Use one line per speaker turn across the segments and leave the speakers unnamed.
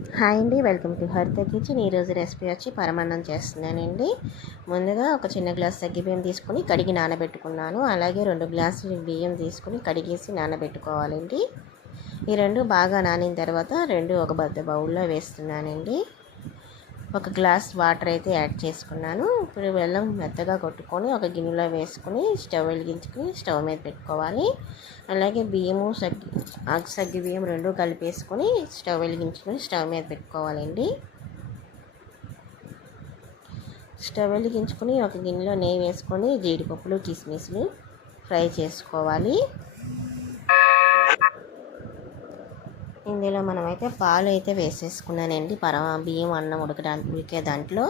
Hi అండి welcome to Haritha kitchen ఈరోజు recipe వచ్చి పరమాన్నం చేస్తున్నానండి. ముందుగా ఒక చిన్న గ్లాస్ తగ్గి బియ్యం తీసుకొని కడిగి నానబెట్టుకున్నాను. అలాగే రెండు గ్లాసులు బియ్యం తీసుకొని కడిగేసి నానబెట్టుకోవాలండి. ఈ రెండు బాగా నానిన తర్వాత రెండు ఒక బద్ద బౌల్లో వేస్తున్నానండి. ఒక గ్లాస్ వాటర్ అయితే యాడ్ చేసుకున్నాను. ఇప్పుడు బెల్లం మెత్తగా కొట్టుకొని ఒక గిన్నెలో వేసుకొని స్టవ్ వెలిగించుకొని స్టవ్ మీద పెట్టుకోవాలి. అలాగే బియ్యము సగ్గి ఆకు సగ్గి బియ్యం రెండు కలిపేసుకొని స్టవ్ వెలిగించుకొని స్టవ్ మీద పెట్టుకోవాలండి. స్టవ్ వెలిగించుకొని ఒక గిన్నెలో నెయ్యి వేసుకొని జీడిపప్పులు కిస్మిస్లు ఫ్రై చేసుకోవాలి. ఇందులో మనమైతే పాలు అయితే వేసేసుకున్నానండి. పరమా బియ్యం అన్నం ఉడకడానికి ఉడికే దాంట్లో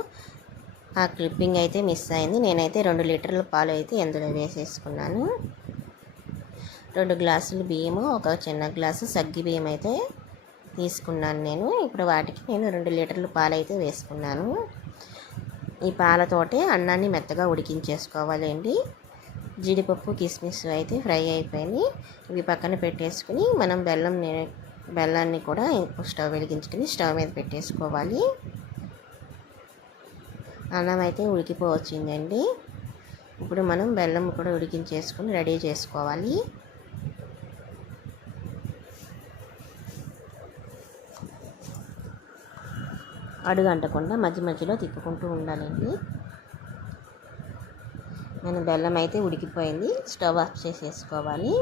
ఆ క్లిప్పింగ్ అయితే మిస్ అయింది. నేనైతే రెండు లీటర్ల పాలు అయితే ఇందులో వేసేసుకున్నాను. రెండు గ్లాసులు బియ్యము ఒక చిన్న గ్లాసు సగ్గి బియ్యం అయితే తీసుకున్నాను నేను. ఇప్పుడు వాటికి నేను రెండు లీటర్ల పాలు అయితే వేసుకున్నాను. ఈ పాలతోటే అన్నాన్ని మెత్తగా ఉడికించేసుకోవాలండి. జీడిపప్పు కిస్మిస్ అయితే ఫ్రై అయిపోయినాయి. ఇవి పక్కన పెట్టేసుకుని మనం బెల్లం బెల్లాన్ని కూడా స్టవ్ వెలిగించుకొని స్టవ్ మీద పెట్టేసుకోవాలి. అన్నం అయితే ఉడికిపోవచ్చిందండి. ఇప్పుడు మనం బెల్లం కూడా ఉడికించేసుకొని రెడీ చేసుకోవాలి. అడుగంటకుండా మధ్య మధ్యలో తిప్పుకుంటూ ఉండాలండి. మన బెల్లం అయితే ఉడికిపోయింది. స్టవ్ ఆఫ్ చేసేసుకోవాలి.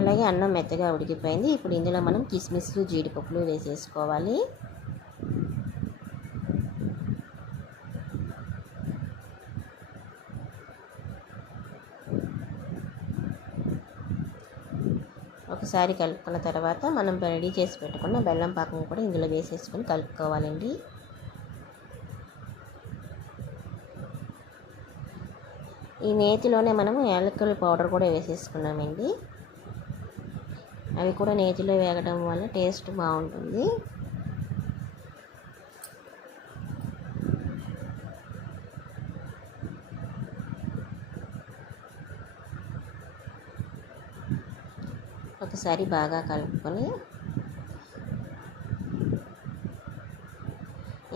అలాగే అన్నం మెత్తగా ఉడికిపోయింది. ఇప్పుడు ఇందులో మనం కిస్మిస్లు జీడిపప్పులు వేసేసుకోవాలి. ఒకసారి కలుపుకున్న తర్వాత మనం రెడీ చేసి పెట్టుకున్న బెల్లం పాకం కూడా ఇందులో వేసేసుకొని కలుపుకోవాలండి. ఈ నేతిలోనే మనము యాలక్కల పౌడర్ కూడా వేసేసుకున్నామండి. అవి కూడా నేతిలో వేగడం వల్ల టేస్ట్ బాగుంటుంది. ఒకసారి బాగా కలుపుకొని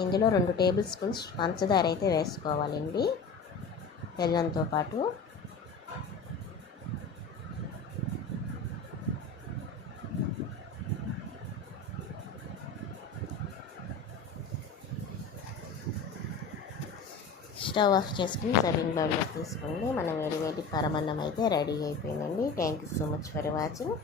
ఇందులో రెండు టేబుల్ స్పూన్స్ పంచదార అయితే వేసుకోవాలండి. బెల్లంతో పాటు స్టవ్ ఆఫ్ చేసుకుని సర్వింగ్ బౌల్లో తీసుకోండి మనం వేడి వేడి పరమన్నం అయితే రెడీ అయిపోయిందండి. Thank you so much for watching